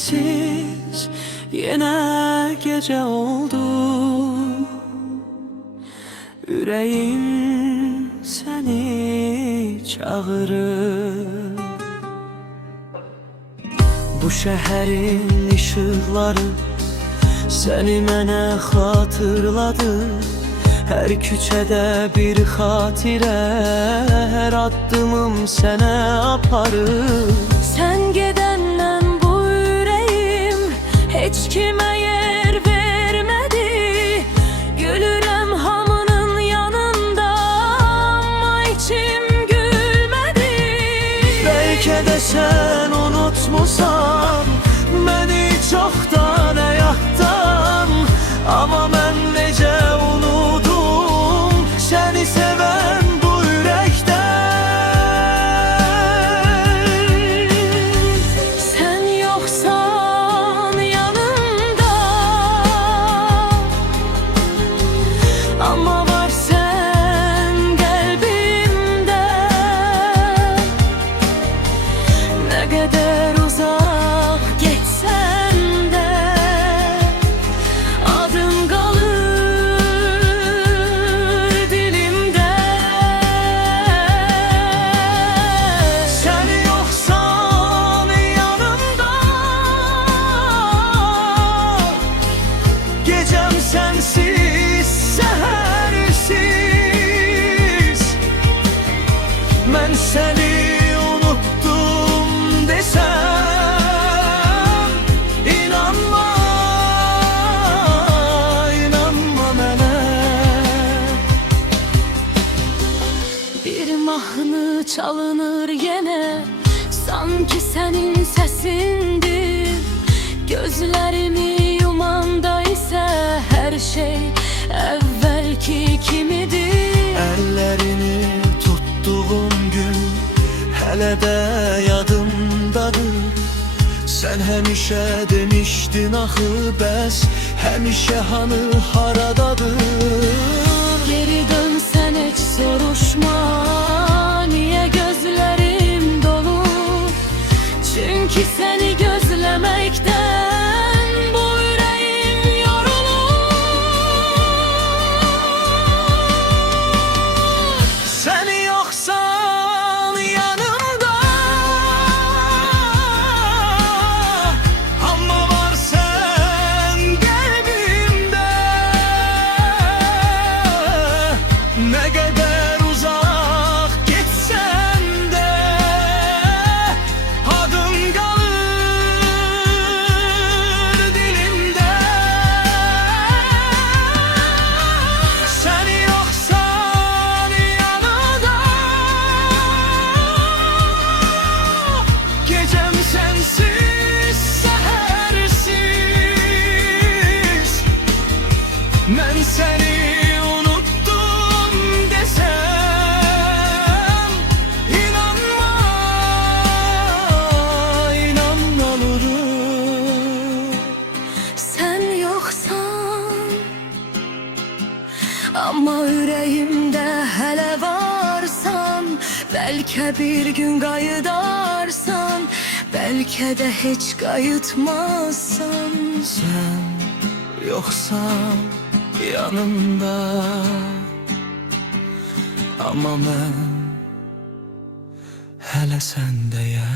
sensiz yine gece oldu. Yüreğim seni çağırır. Bu şehrin ışıkları seni mənə xatırladı. Her küçede bir xatirə, her addımım sənə aparır. Sen gedenden bu yüreğim hiç kime yer vermedi. Gülürəm hamının yanında ama içim gülmedi. Belki de sen unutmusan beni çoktan həyatdan, ama ben necə unudum seni seven bu yürekten. Sen yoksan yanımda ama var sen kalbimde. Ne kadar uzak geçsen de adın kalır dilimde. Sen yoksan yanımda, gecem sensiz, sehersiz. Ben seni unuttum desem, inanma, inanma mənə. Bir mahnı çalınır yine, sanki senin sesindir. Gözlerimi yumanda ise her şey evvelki kimidir. Ellerini tuttuğum gün hele de yadımdadır. Sen hemişe demiştin ahı bəs, hemişe hanı haradadır. Geri dönsen hiç soruşma, niye gözlerim dolu? Çünkü seni gözlemekten bu yüreğim yorulur. Sen yoksan yanımda, ama var sen kalbimde. Ne kadar uzak gitsen de adın kalır dilimde. Sen yoksan yanımda, gecem sensiz, sehersiz. Ben seni unuttum desem, inanma, inanmalıyım. Sen yoksan ama yüreğimde hele varsan, belki bir gün kayıdarsan, belki de hiç kayıtmazsan. Sen yoksan yanımda, ama ben hele sendeyim.